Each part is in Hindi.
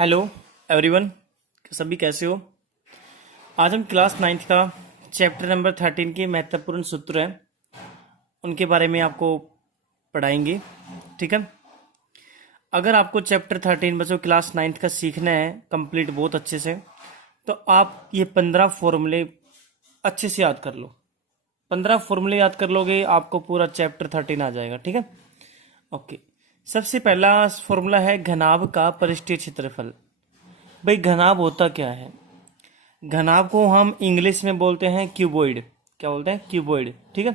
हेलो एवरीवन, सभी कैसे हो। आज हम क्लास नाइन्थ का चैप्टर नंबर 13 के महत्वपूर्ण सूत्र हैं उनके बारे में आपको पढ़ाएंगे। ठीक है। अगर आपको चैप्टर 13 बच्चों क्लास नाइन्थ का सीखना है कंप्लीट बहुत अच्छे से, तो आप ये 15 फॉर्मूले अच्छे से याद कर लो। 15 फॉर्मूले याद कर लोगे आपको पूरा चैप्टर 13 आ जाएगा। ठीक है। ओके। सबसे पहला फॉर्मूला है घनाभ का पृष्ठीय क्षेत्रफल। भाई घनाभ होता क्या है? घनाभ को हम इंग्लिश में बोलते हैं क्यूबॉइड। क्या बोलते हैं? क्यूबॉइड। ठीक है।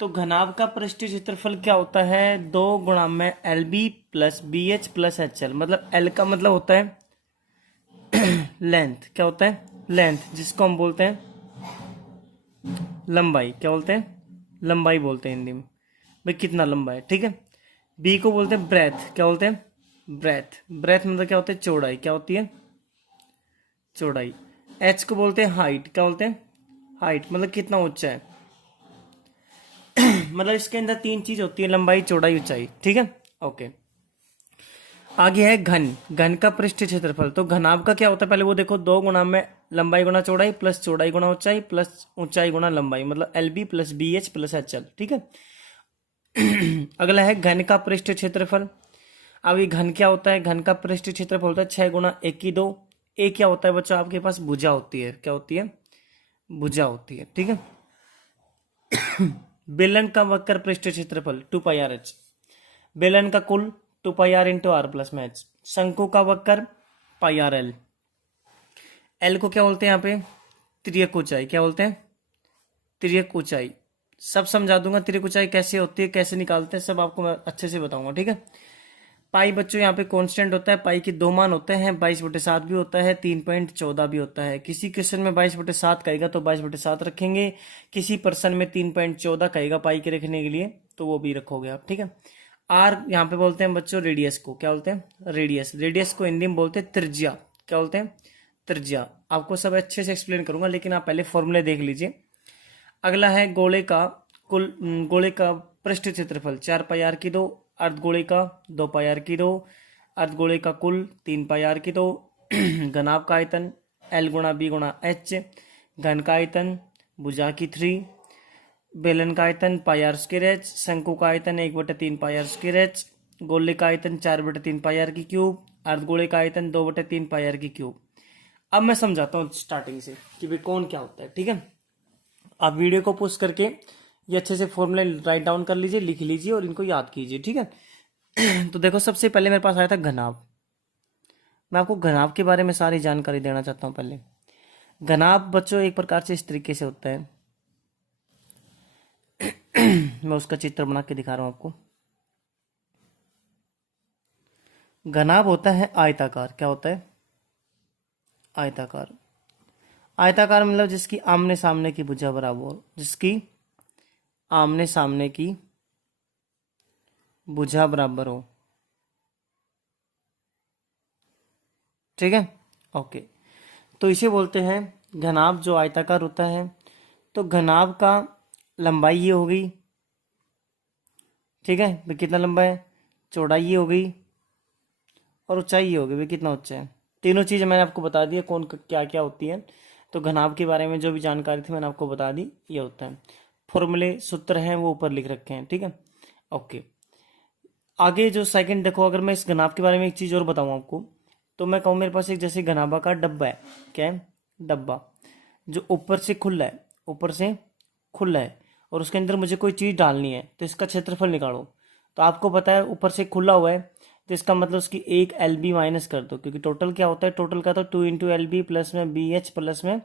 तो घनाभ का पृष्ठीय क्षेत्रफल क्या होता है? 2 गुणा में l b plus b h plus h l. मतलब एल का मतलब होता है लेंथ। क्या होता है? लेंथ, जिसको हम बोलते हैं लंबाई। क्या बोलते हैं? लंबाई बोलते हैं हिंदी में। भाई कितना लंबा है। ठीक है। बी को बोलते हैं ब्रेथ। क्या बोलते हैं? ब्रेथ। ब्रेथ मतलब क्या होता है? चौड़ाई। क्या होती है? चौड़ाई। एच को बोलते हैं हाइट। क्या बोलते हैं? हाइट मतलब कितना ऊंचा है। मतलब इसके अंदर 3 चीज होती है, लंबाई, चौड़ाई, ऊंचाई। ठीक है। ओके। आगे है घन। घन का पृष्ठ क्षेत्रफल। तो घनाभ का क्या होता है पहले वो देखो। 2 गुणा में लंबाई गुणा चौड़ाई प्लस चौड़ाई गुणा ऊंचाई प्लस ऊंचाई गुणा लंबाई, मतलब l b plus b h plus h l. ठीक है। अगला है घन का पृष्ठ क्षेत्रफल। अब ये घन क्या होता है? घन का पृष्ठ क्षेत्रफल होता है 6 गुणा 1 की 2। ए क्या होता है बच्चों? आपके पास भुजा होती है। क्या होती है? भुजा होती है। ठीक है। बेलन का वक्र पृष्ठ क्षेत्रफल 2 पाई आर एच। बेलन का कुल 2 पाई आर इंटू आर प्लस में एच। शंकु का वक्र पाई आर एल। एल को क्या बोलते हैं यहाँ पे? तिर्यक ऊंचाई। क्या बोलते हैं? तिर्यक ऊंचाई। सब समझा दूंगा। तिर्यक ऊंचाई कैसे होती है, कैसे निकालते हैं, सब आपको मैं अच्छे से बताऊंगा। ठीक है। पाई बच्चों यहाँ पे कांस्टेंट होता है। पाई के 2 मान होते हैं। 22/7 भी होता है, 3.14 भी होता है। किसी क्वेश्चन में 22/7 कहेगा तो 22/7 रखेंगे। किसी पर्सन में 3.14 कहेगा पाई के रखने के लिए तो वो भी रखोगे आप। ठीक है। आर यहाँ पे बोलते हैं बच्चों रेडियस को। क्या बोलते हैं? रेडियस। रेडियस को हिंदी में बोलते हैं त्रिज्या। क्या बोलते हैं? त्रिज्या। आपको सब अच्छे से एक्सप्लेन करूंगा, लेकिन आप पहले फॉर्मूले देख लीजिए। अगला है गोले का कुल गोले का पृष्ठ क्षेत्रफल 4 पाई आर की 2। अर्धगोले का 2 पाई आर की 2। अर्धगोले का कुल 3 पाई आर की 2। घनाभ का आयतन एल गुणा बी गुणा एच। घन का आयतन भुजा की 3। बेलन का आयतन पाई आर स्क्वायर एच। शंकु का आयतन 1/3 पाई आर स्क्वायर एच। गोले का आयतन 4/3 पाई आर की क्यूब। अर्धगोले का आयतन 2/3 पाई आर की क्यूब। अब मैं समझाता हूँ स्टार्टिंग से कि भाई कौन क्या होता है। ठीक है। आप वीडियो को पोस्ट करके ये अच्छे से फॉर्मूले राइट डाउन कर लीजिए, लिख लीजिए और इनको याद कीजिए। ठीक है। तो देखो सबसे पहले मेरे पास आया था घनाभ। मैं आपको घनाभ के बारे में सारी जानकारी देना चाहता हूँ। पहले घनाभ बच्चों एक प्रकार से इस तरीके से होता है। मैं उसका चित्र बना के दिखा रहा हूँ आपको। घनाभ होता है आयताकार। क्या होता है? आयताकार। आयताकार मतलब जिसकी आमने सामने की भुजा बराबर हो। जिसकी आमने सामने की भुजा बराबर हो। ठीक है। ओके। तो इसे बोलते हैं घनाभ जो आयताकार होता है। तो घनाभ का लंबाई ये हो गई। ठीक है भाई, कितना लंबा है? चौड़ाई ये हो गई और ऊंचाई ये हो गई। भाई कितना ऊंचा है? तीनों चीज़ें मैंने आपको बता दी है कौन क्या क्या होती है। तो घनाभ के बारे में जो भी जानकारी थी मैंने आपको बता दी। ये होता है। फॉर्मूले सूत्र हैं वो ऊपर लिख रखे हैं। ठीक है। ओके। आगे जो सेकंड देखो, अगर मैं इस घनाभ के बारे में एक चीज़ और बताऊँ आपको, तो मैं कहूँ मेरे पास एक जैसे घनाभा का डब्बा है। क्या है? डब्बा जो ऊपर से खुला है। ऊपर से खुला है और उसके अंदर मुझे कोई चीज़ डालनी है, तो इसका क्षेत्रफल निकालो। तो आपको पता है ऊपर से खुला हुआ है, तो इसका मतलब उसकी एक एल बी माइनस कर दो, क्योंकि टोटल क्या होता है? टोटल का तो 2 × LB प्लस में बी एच प्लस में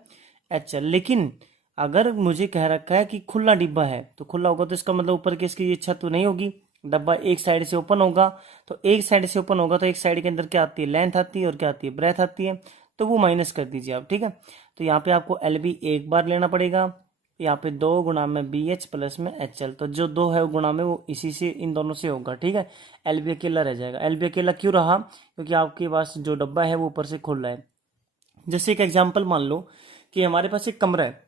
एच एल। लेकिन अगर मुझे कह रखा है कि खुला डिब्बा है, तो खुला होगा तो इसका मतलब ऊपर की इसकी ये छत तो नहीं होगी। डब्बा एक साइड से ओपन होगा, तो एक साइड से ओपन होगा तो एक साइड के अंदर क्या आती है? लेंथ आती है और क्या आती है? ब्रेथ आती है। तो वो माइनस कर दीजिए आप। ठीक है। तो यहाँ पे आपको एल बी एक बार लेना पड़ेगा। यहाँ पे 2 गुणा में बी एच प्लस में एच एल। तो जो 2 है गुणा में वो इसी से इन दोनों से होगा। ठीक है। एल बी अकेला रह जाएगा। एल बी अकेला क्यों रहा? क्योंकि आपके पास जो डब्बा है वो ऊपर से खुल रहा है। जैसे एक एग्जाम्पल मान लो कि हमारे पास एक कमरा है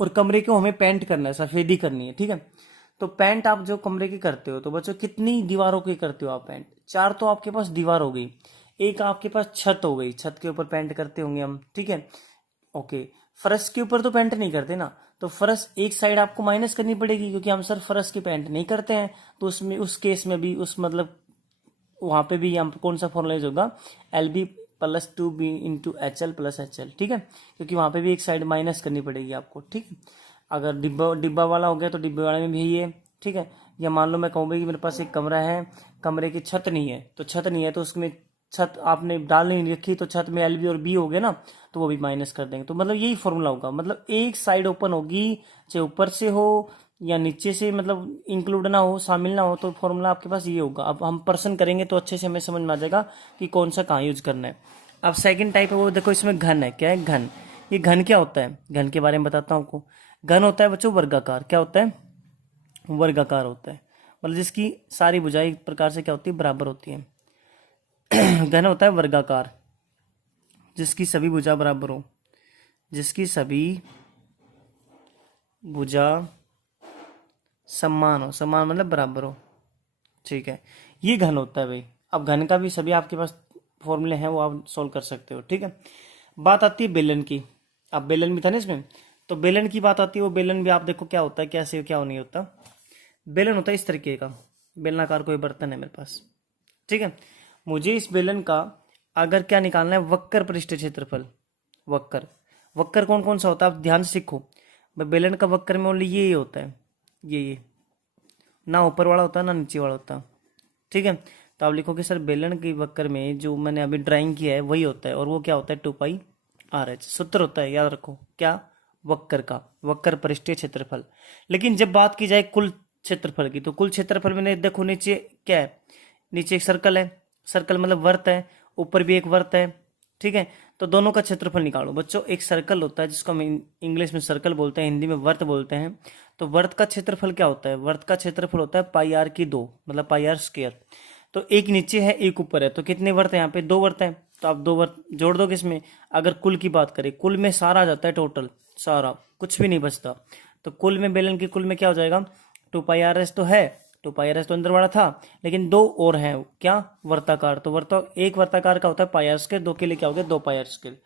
और कमरे को हमें पेंट करना है, सफेदी करनी है। ठीक है। तो पेंट आप जो कमरे की करते हो, तो बच्चों कितनी दीवारों की करते हो आप पेंट? 4 तो आपके पास दीवार हो गई। एक आपके पास छत हो गई, छत के ऊपर पेंट करते होंगे हम, ठीक है, ओके। फर्श के ऊपर तो पेंट नहीं करते ना, तो फर्श एक साइड आपको माइनस करनी पड़ेगी, क्योंकि हम सर फर्श की पेंट नहीं करते हैं। तो उसमें उस केस में भी उस मतलब वहां पे भी हम कौन सा फॉर्मूला यूज होगा, LB+2B × HL+HL, ठीक है, क्योंकि वहां पे भी एक साइड माइनस करनी पड़ेगी आपको, ठीक है। अगर डिब्बा डिब्बा वाला हो गया तो डिब्बे वाले में भी यही है, ठीक है। या मान लो मैं कहूँ कि मेरे पास एक कमरा है, कमरे की छत नहीं है, तो छत नहीं है तो उसमें छत आपने डाल नहीं रखी, तो छत में LB और B हो गया ना, तो वो भी माइनस कर देंगे। तो मतलब यही फॉर्मूला होगा, मतलब एक साइड ओपन होगी, चाहे ऊपर से हो या नीचे से, मतलब इंक्लूड ना हो, शामिल ना हो, तो फॉर्मूला आपके पास ये होगा। अब हम पर्सन करेंगे तो अच्छे से हमें समझ में आ जाएगा कि कौन सा कहाँ यूज करना है। अब सेकंड टाइप है वो देखो, इसमें घन है। क्या है? घन। ये घन क्या होता है? घन के बारे में बताता हूँ आपको। घन होता है बच्चों वर्गाकार। क्या होता है? वर्गाकार होता है, मतलब जिसकी सारी भुजाएं एक प्रकार से क्या होती है? बराबर होती है। घन होता है वर्गाकार, जिसकी सभी भुजा बराबर हो, जिसकी सभी भुजा समान हो, समान मतलब बराबर हो, ठीक है, ये घन होता है भाई। अब घन का भी सभी आपके पास फॉर्मूले हैं, वो आप सोल्व कर सकते हो, ठीक है। बात आती है बेलन की। अब बेलन भी था ना इसमें, तो बेलन की बात आती है। वो बेलन भी आप देखो क्या होता है, कैसे क्या नहीं होता। बेलन होता है इस तरीके का, बेलनाकार कोई बर्तन है मेरे पास, ठीक है। मुझे इस बेलन का अगर क्या निकालना है, वक्र पृष्ठ क्षेत्रफल। वक्र, वक्र कौन कौन सा होता है आप ध्यान से सीखो। बेलन का वक्र में ओनली ये होता है, ये ना ऊपर वाला होता ना नीचे वाला होता, ठीक है। तो आप लिखोगे सर बेलन के वक्र में जो मैंने अभी ड्राइंग किया है वही होता है, और वो क्या होता है? 2πRH सूत्र होता है, याद रखो। क्या? वक्र का, वक्र पृष्ठीय क्षेत्रफल। लेकिन जब बात की जाए कुल क्षेत्रफल की, तो कुल क्षेत्रफल में देखो नीचे क्या है, नीचे एक सर्कल है, सर्कल मतलब वर्त है, ऊपर भी एक वर्त है, ठीक है। तो दोनों का क्षेत्रफल निकालो बच्चों। एक सर्कल होता है जिसको हम इंग्लिश में सर्कल बोलते हैं, हिंदी में वर्त बोलते हैं। तो वर्त का क्षेत्रफल क्या होता है? वर्त का क्षेत्रफल होता है πr/2, मतलब πr²। तो एक नीचे है एक ऊपर है, तो कितने वर्त है यहाँ पे? 2 वर्त है। तो आप 2 वर्त जोड़ दो किसमें? अगर कुल की बात करें, कुल में सारा आ जाता है, टोटल सारा, कुछ भी नहीं बचता। तो कुल में बेलन की कुल में क्या हो जाएगा? 2πRS तो है, 2πRS तो अंदर वाला था, लेकिन 2 और हैं। क्या? वर्ताकार। तो एक वर्ताकार का होता है πr², 2 के लिए क्या हो गया? 2πr²।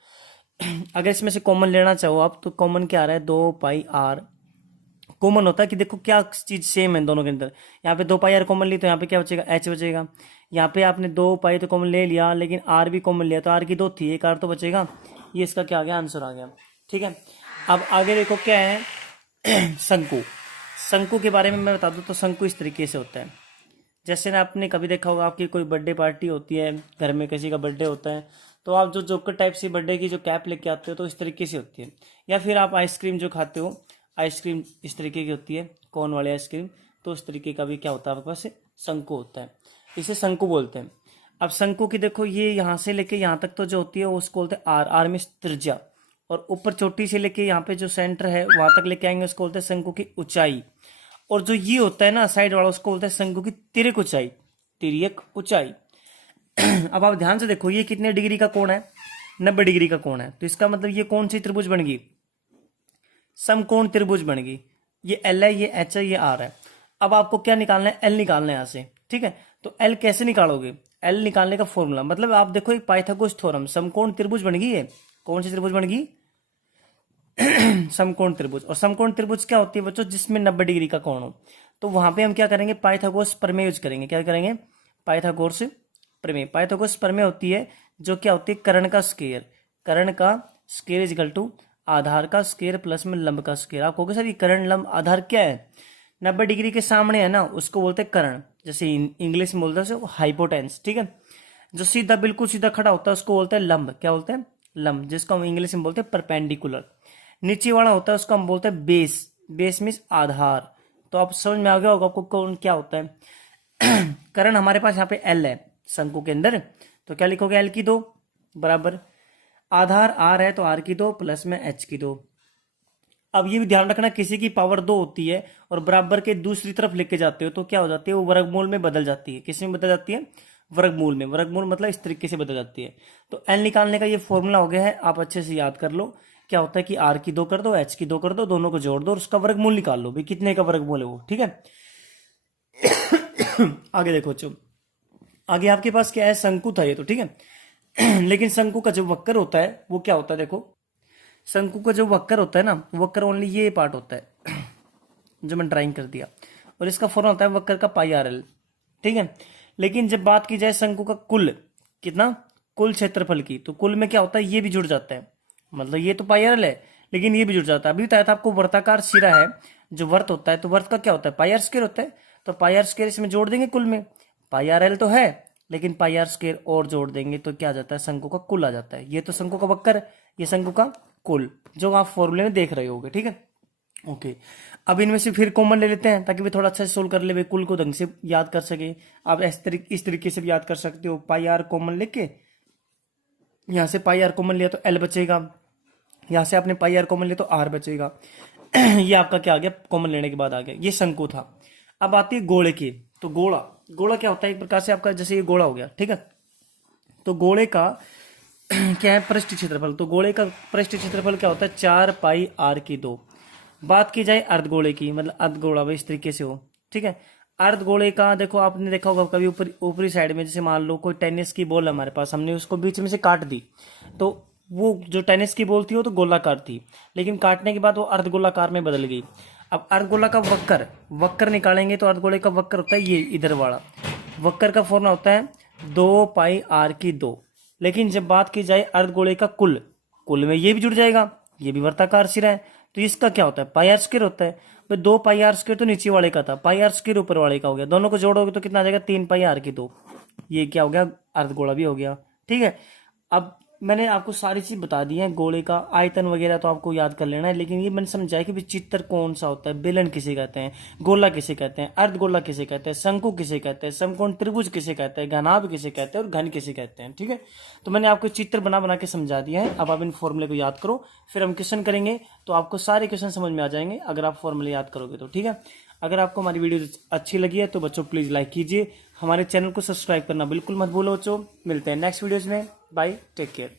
अगर इसमें से कॉमन लेना चाहो आप, तो कॉमन क्या आ रहा है? 2πr कॉमन होता है कि देखो क्या चीज सेम है दोनों के अंदर। यहाँ पे 2πr कॉमन ली तो यहाँ पे क्या बचेगा? h बचेगा। यहाँ पे आपने 2π तो कॉमन ले लिया, लेकिन r भी कॉमन लिया, तो r की 2 थी, एक r तो बचेगा। ये इसका क्या आ गया? आंसर आ गया, ठीक है। अब आगे देखो क्या है। शंकु। शंकु के बारे में मैं बता दूं तो शंकु इस तरीके से होता है। जैसे ना आपने कभी देखा होगा, आपकी कोई बर्थडे पार्टी होती है, घर में किसी का बर्थडे होता है, तो आप जो जोकर टाइप से बर्थडे की जो कैप लेके आते हो, तो इस तरीके से होती है। या फिर आप आइसक्रीम जो खाते हो, आइसक्रीम इस तरीके की होती है, कोन वाली आइसक्रीम, तो इस तरीके का भी क्या होता है आपके पास? शंकु होता है, इसे शंकु बोलते हैं। अब शंकु की देखो, ये यहाँ से लेके यहाँ तक तो जो होती है उसको बोलते हैं आर, आर में त्रिज्या। और ऊपर चोटी से लेके यहाँ पे जो सेंटर है वहां तक लेके आएंगे, उसको बोलते हैं शंकु की ऊंचाई। और जो ये होता है ना साइड वाला, उसको बोलते हैं शंकु की तिर्यक ऊंचाई, तिर्यक ऊंचाई। अब आप ध्यान से देखो, ये कितने डिग्री का कोण है? 90 डिग्री का कोण है। तो इसका मतलब ये कौन सी त्रिभुज बन गई? समकोण त्रिभुज बन गई। ये L है, ये H है, ये R है। अब आपको क्या निकालना है? L निकालना है यहाँ से, ठीक है। तो L कैसे निकालोगे? L निकालने का फॉर्मूला, मतलब आप देखो एक पाइथागोरस थ्योरम, समकोण त्रिभुज बन गई है। कौन सी त्रिभुज बन गई? समकोण त्रिभुज। और समकोण त्रिभुज क्या होती है बच्चों? जिसमें 90 डिग्री का कोण हो। तो वहां पे हम क्या करेंगे? पाइथागोरस प्रमेय यूज करेंगे। क्या करेंगे? पाइथागोरस प्रमेय। पाइथागोरस प्रमेय होती है जो क्या होती है? कर्ण का स्क्वायर, कर्ण का स्क्वायर इज इक्वल टू आधार का स्क्वायर प्लस में लंब का स्क्वायर। आप कहोगे सर ये कर्ण लंब आधार क्या है? 90 डिग्री के सामने है ना, उसको बोलते हैं कर्ण। जैसे इंग्लिश में बोलते हैं हाइपोटेन्स, ठीक है। जो सीधा बिल्कुल सीधा खड़ा होता है उसको बोलते हैं लंब। क्या बोलते हैं? लंब, जिसको हम इंग्लिश में बोलते हैं परपेंडिकुलर। नीचे वाला होता है उसको हम बोलते हैं बेस, बेस मीन्स आधार। तो आप समझ में आ गया होगा आपको कौन क्या होता है। कर्ण हमारे पास यहाँ पे L है शंकु के अंदर, तो क्या लिखोगे? L की 2 बराबर आधार R है, तो R की 2 प्लस में H की 2। अब ये भी ध्यान रखना, किसी की पावर 2 होती है और बराबर के दूसरी तरफ लेके जाते हो तो क्या हो जाती है? वो वर्गमूल में बदल जाती है। किस में बदल जाती है? वर्गमूल में। वर्गमूल मतलब इस तरीके से बदल जाती है। तो L निकालने का ये फॉर्मूला हो गया है, आप अच्छे से याद कर लो। क्या होता है कि R की 2 कर दो, H की 2 कर दो, दोनों को जोड़ दो और उसका वर्गमूल निकाल लो भाई, कितने का वर्गमूल है वो, ठीक है। आगे देखो बच्चों, आगे आपके पास क्या है? शंकु था ये तो, ठीक है। लेकिन शंकु का जो वक्र होता है वो क्या होता है, देखो शंकु का जो वक्र होता है ना, वक्र ओनली ये पार्ट होता है जो मैं ड्राइंग कर दिया, और इसका फॉर्मूला होता है वक्र का पाई आर एल, ठीक है। लेकिन जब बात की जाए शंकु का कुल कितना, कुल क्षेत्रफल की, तो कुल में क्या होता है, ये भी जुड़ जाता है, मतलब ये तो पाई आर एल है लेकिन ये भी जुड़ जाता है। अभी बताया था आपको वर्ताकार सिरा है, जो वर्त होता है तो वर्त का क्या होता है, पाई आर स्क्वायर होता है, तो पाई आर स्क्वायर इसमें जोड़ देंगे कुल में, पाई आर एल तो है लेकिन पाई आर स्क्वायर और जोड़ देंगे तो क्या आ जाता है, शंकु का कुल आ जाता है। ये तो शंकु का वक्र, ये शंकु का कुल, जो आप फॉर्मूले में देख रहे होगे, ठीक है। ओके, अब इनमें से फिर कॉमन ले लेते हैं ताकि वे थोड़ा अच्छा से सोल्व कर ले, वे कुल को ढंग से याद कर सके। आप इस तरीके से भी याद कर सकते हो, पाई आर कॉमन लेके, यहाँ से पाई आर कॉमन लिया तो एल बचेगा, यहाँ से आपने पाई आर कॉमन लिया तो आर बचेगा। ये आपका क्या आ गया, कॉमन लेने के बाद आ गया, ये शंकु था। अब आती है गोले की, तो गोला, गोला क्या होता है, एक प्रकार से आपका जैसे ये गोला हो गया, ठीक है। तो गोले का क्या है, पृष्ठ क्षेत्रफल, तो गोले का पृष्ठ क्षेत्रफल क्या होता है, 4 पाई आर की 2। बात की जाए अर्धगोले की, मतलब अर्धगोला भाई इस तरीके से हो, ठीक है। अर्धगोले का देखो, आपने देखा होगा कभी ऊपरी साइड में, जैसे मान लो कोई टेनिस की बॉल हमारे पास, हमने उसको बीच में से काट दी, तो वो जो टेनिस की बॉल थी वो तो गोलाकार थी, लेकिन काटने के बाद वो अर्धगोलाकार में बदल गई। अब अर्धगोला का वक्र, वक्र निकालेंगे तो अर्धगोले का वक्र होता है ये इधर वाला, वक्र का फॉर्मूला होता है 2 पाई आर की 2। लेकिन जब बात की जाए अर्धगोले का कुल, कुल में ये भी जुड़ जाएगा, ये भी वर्ताकार सिरा है, तो इसका क्या होता है, पाई आर स्क्वायर होता है। भाई 2 पाई आर स्क्वायर तो नीचे वाले का था, पाई आर स्क्वायर ऊपर वाले का हो गया, दोनों को जोड़ोगे तो कितना आ जाएगा, 3 पाई आर की 2। ये क्या हो गया, अर्धगोला भी हो गया, ठीक है। अब मैंने आपको सारी चीज बता दी है, गोले का आयतन वगैरह तो आपको याद कर लेना है, लेकिन ये मैंने समझाया कि चित्र कौन सा होता है, बेलन किसे कहते हैं, गोला किसे कहते हैं, अर्धगोला किसे कहते हैं, शंकु किसे कहते हैं, समकोण त्रिभुज किसे कहते हैं, घनाभ किसे कहते हैं और घन किसे कहते हैं, ठीक है। तो मैंने आपको चित्र बना बना के समझा दिया है। अब आप इन फॉर्मूले को याद करो, फिर हम क्वेश्चन करेंगे तो आपको सारे क्वेश्चन समझ में आ जाएंगे अगर आप फॉर्मूले याद करोगे तो, ठीक है। अगर आपको हमारी वीडियो अच्छी लगी है तो बच्चों प्लीज लाइक कीजिए, हमारे चैनल को सब्सक्राइब करना बिल्कुल मत भूलो बच्चों। मिलते हैं नेक्स्ट वीडियोज में, बाय, टेक केयर।